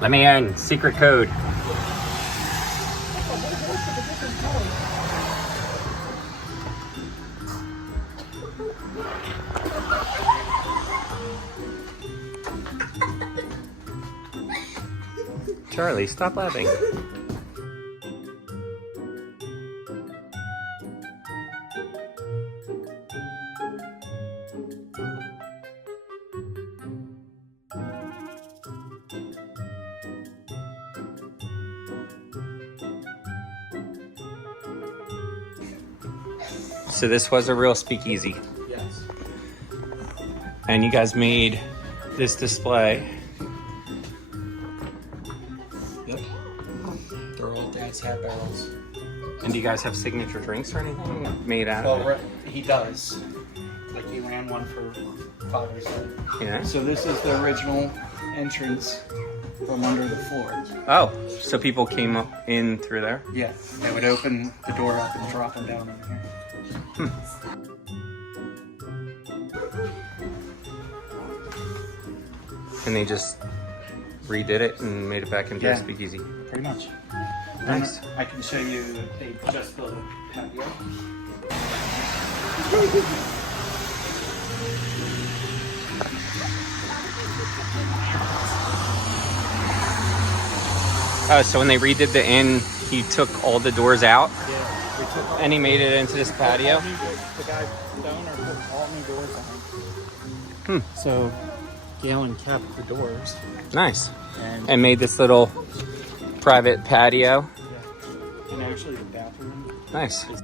Let me in. Secret code. Charlie, stop laughing. So this was a real speakeasy. Yes. And you guys made this display. Yep. They're all dad's hat barrels. And do you guys have signature drinks or anything made out of it? Well, he does. Like he ran one for Father's Day. Yeah. So this is the original entrance from under the floor. Oh, so people came up in through there? Yeah. They would open the door up and drop them down in here. And they just redid it and made it back into a Yeah. speakeasy. Pretty much. Nice. And I can show you they just built a patio. So when they redid the inn, he took all the doors out Yeah. We took all, and he made it into this patio. the guy, the owner, put all new doors on. So Galen kept the doors. Nice. And, And made this little private patio. yeah. And actually the bathroom Nice. is